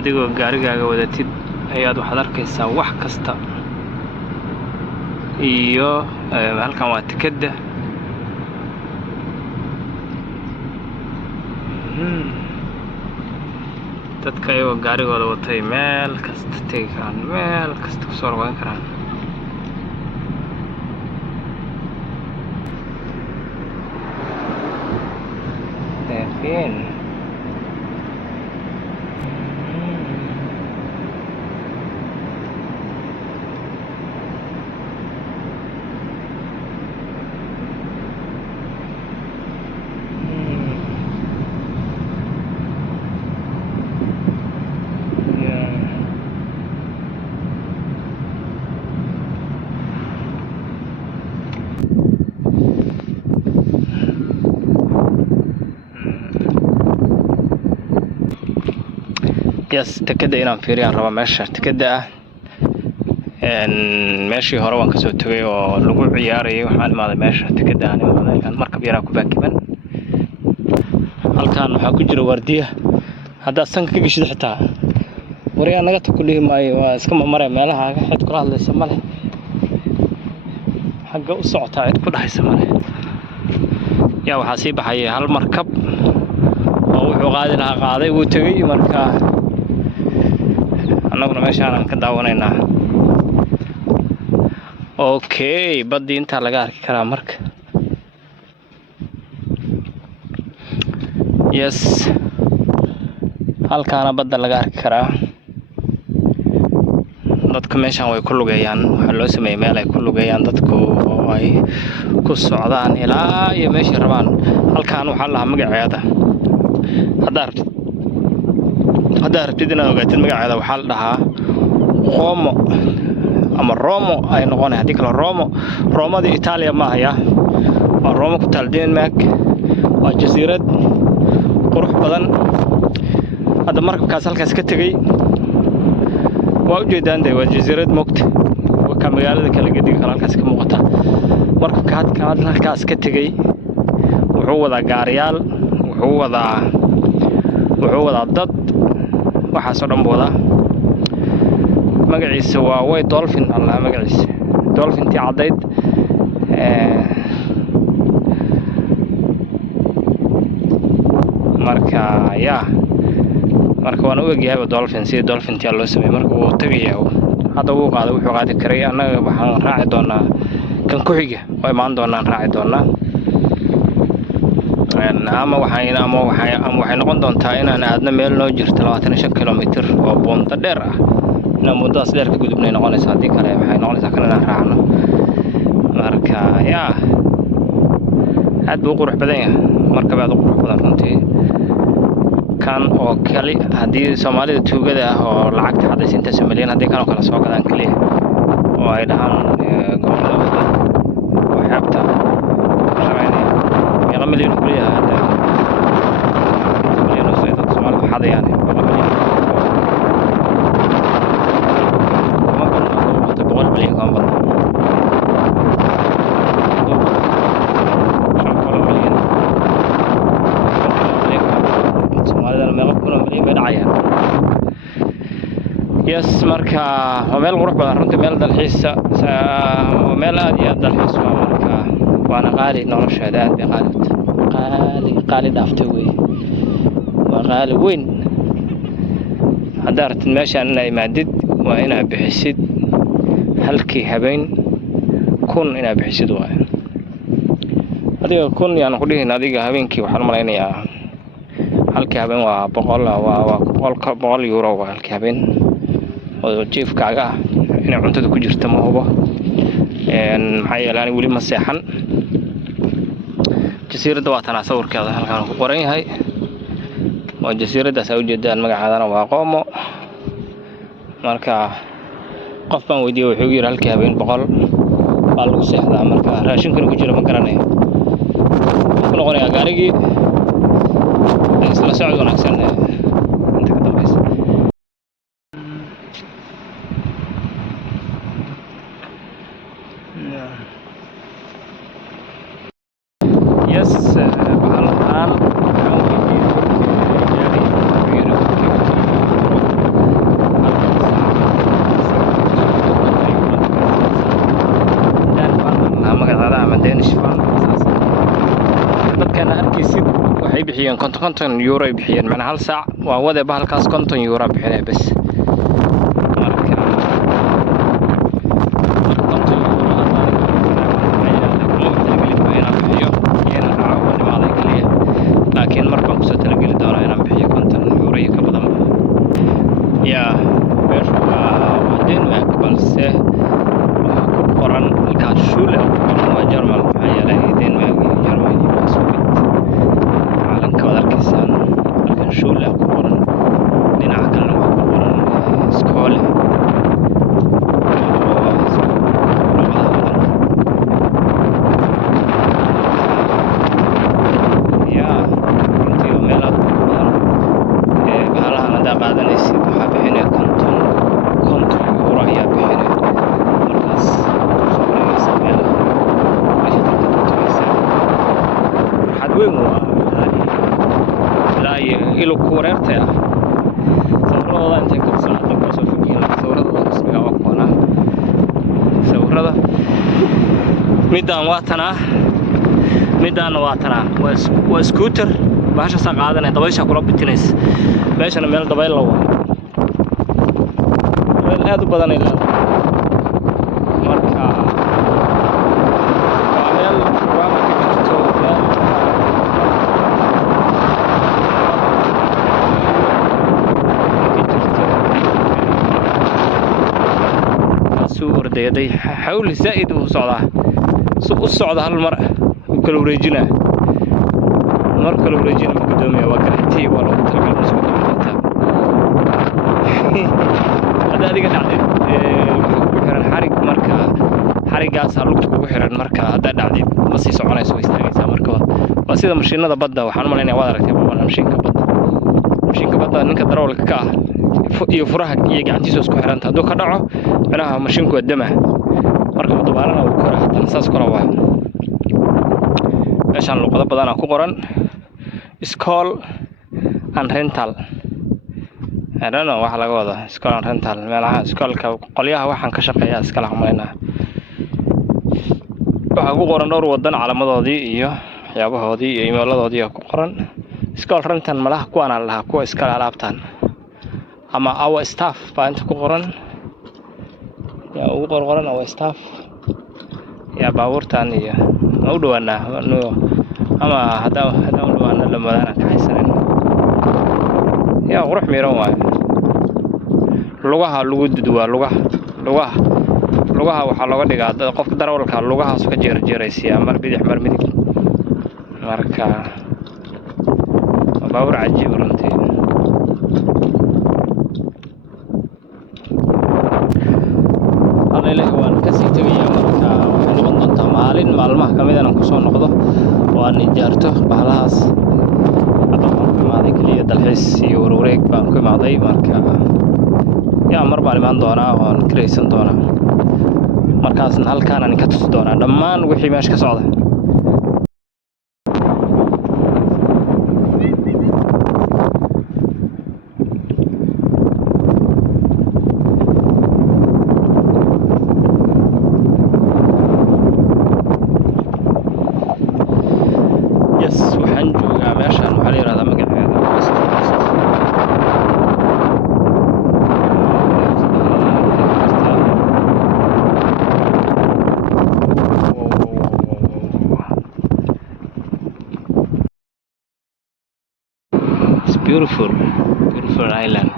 adigoo gaarigaaga wadatid ayaad waxaad arkaysaa wax kasta iyo halkan waa tikada dadka ayagoo gaarigooda watay meel kasta tegi karaan, meel kasta ku soo rogan karaan. Fin yes tikada inaan fiiriyaan raba meesha tikada meeshii hore waan kasoo tagay oo lagu ciyaarayay. waxaan imaaday meesha tikada aan imaaday markab yaraa ku baakiman. halkaan waxaa ku jira waardiya, haddaad sanka ka geshid xitaa waryaa naga ta ku dhihi maayo, waa iska maray meelaha cid kula hadlaysa male, xagga u socotaa cid ku dhahaysa male. yaa waxaa sii baxay hal markab oo wuxuu qaadi lahaa qaaday wuu tagay, marka annaguna meeshaan ka daawanaynaa. okay badii inta laga arki karaa marka. yes halkaana badda laga arki karaa. dadka meeshaan way ku lugeeyaan, waxaa loo sameeyay meel ay ku lugeeyaan dadku oo ay ku socdaan ilaa iyo meeshii rabaan. halkaan waxaa la lahaa magaceeda, haddaad rabtid inaad ogaatid magaceeda waxaa la dhahaa Como ama Romo ay noqonay. haddii kale Romadii Itaaliya ma ahaya, waa Roma ku taal Denmark. waa jasiirad qurux badan. hadda markabkaas halkaas ka tegay waa ujeedaan waa jasiirad moogta, ka magaalada kala gediga kale halkaas ka muuqata. markabka halkaas ka tegay wuxuu wadaa gaariyaal, wuxuu wadaa dad, waxaasoo dhan buu wadaa. magaciisa waa way dolphin allah magaciisa dolphintii caddayd. marka waan u egyahay dolphin, sidii dolphintii loo sameeyay. marka wuu tagayaa, hadda wuu qaaday wuxuu qaadi karay. annaga waxaan raaci doonaa kan ku xiga oo imaan doonaan raaci doonaa. ama waxay noqon doontaa inaan aadna meel noo jirto 25 kilomitir oo buunta dheer ah, inaan muddadaas dheer ka gudubnay noqonaysaa. haddii kale waxay noqonaysaa kan inaan raacno. marka aad buu qurux badan yahay, markab aad u qurux badan runtii. kan oo kali haddii Soomaalida tuugada ah oo lacagta xadaysa inta Soomaaliyan haddii kan oo kale soo gadaan kaliya oo ay dhahaan gobolada waxyaabta meeqa milyan ku leeyahay hadda milyan oo sayid Soomaaliya xadayaan boqol milyan ka badan. yes marka waa meel qurux badan runtii, meel dalxiisa, meel aad iyo aad dalxiis waa. marka waana qaali, nolosheeda aad bay qaali dhaaftay wey, waa qaali weyn. haddaad rabtid meeshaan inaad imaadid waa inaad bixisid halkii habeen 1,000 inaad bixisid waay. adiga 1,000 yaan ku dhihin, adiga habeenkii waxaan malaynayaa halkii habeen waa 100 euro waa halkii habeen oo jiifkaaga ah. inay cuntada ku jirto ma hubo, maxaa yeelay weli ma seexan. jasiiradda waa tanaa sawirkeeda halkaan ku qoran yahay. waa jasiiraddaas u jeedaan, magaceedana waa Como. marka qof baan weydiiyey wuxuu yiri halkii habeen 100 baa lagu seexdaa. marka raashinkana ku jira ma garanayo. ku noqonayaa gaarigii isla socod wanaagsan inta ka dambaysa. yes bixiyeen konton euro ay bixiyeen macnaa hal saac waa wade bahalkaas 50 euro bixinay bas marka laakiin markaan kusoo talageli doonaa inaan bixiyo 50 euro iyo ka badan yaa meesha waa Denmark balse waxaa ku qoran halkaas shule oo ku qoran waa Jarmal maxaa yeelay Denmark iyo Jarmal iyo isku mid caalamka wada arkaysan halkan shule oo ku qoran dhinaca kalena waxaa ku qoran iskoole qaadanaysid waxaa bixinaya konton euro ayaa bixinaya markaas soo wareegaysa meel meesha dadka ku tagaysaa farxad weyn waa ilaa iyo ilo ku wareertay ah sawirradooda intay kabsan qofka soo fogyihiin sawirradooda rasmiga waa kuwanaa sawirrada midaan waa tanaa midaanna waa tanaa waa scooter bahashaasaa qaadanaya dabayshaa kula bitinaysa meeshana meel dabayl la waa dabayl aad u badanay leedahay marka waa meel waama ka jirto meel kaasuu ordayaday xawli zaa'id uu socdaa su u socda hal mar uu kala wareejinaa marka la wareejina ma gudoomiya waa garantii waa loogu talagalay isku gudoomiyataa hadda adiga dhacdid wuxuu kugu xiran xarig marka xarigaasaa lugta kugu xiran marka haddaa dhacdid ma sii soconayso way istaagaysaa marka waa sida mashiinada badda waxaan u malaynaya waad aragtay waa mashiinka badda ninka darawalka ka ah iyo furaha iyo gacantiisa isku xiranta hadduu ka dhaco micnaha mashiinku waa dama marka uu dabaarana uu kora haddana saas kale waa meeshaan luqado badanaa ku qoran school and rental I don't know waxa laga wado school and rental meelaha iskoolka qolyaha waxaan ka shaqeeyaa iskala xumaynaa waxaa ku qoran dhowr wadan calaamadoodii iyo waxyaabahoodii iyo iimayladoodii ku qoran school rental malaha kuwaan aan lahaa kuwa iskala alaabtaan ama our staff baa inta ku qoran yaa ugu qoran our staff yaa baabuurtaan iyo u dhawaanaa ama haddaan u dhawaana la madaana ka haysanin yaa qurux miiran waayo lugaha lagu duduwaa lugaha waxaa looga dhigaa qofka darawalka lugahaas ka jeerjeeraysiyaa mar bidix mar midig marka baabuur cajiib runtii ilaahay waan ka sii tagayaa marka waxay noqon doontaa maalin maalmaha ka mid ah ku soo noqdo oo aan ijaarto bahalahaas hadda waxaan ku imaaday keliya dalxiis iyo wareeg baan ku imaaday marka yaa mar baan imaan doonaa oo aan kiraysan doonaa markaasna halkaan aan ka tusi doonaa dhammaan wixii meesha ka socda waxaan joogaa meeshaan waxaa la yiraahdaa magaceeda It's beautiful island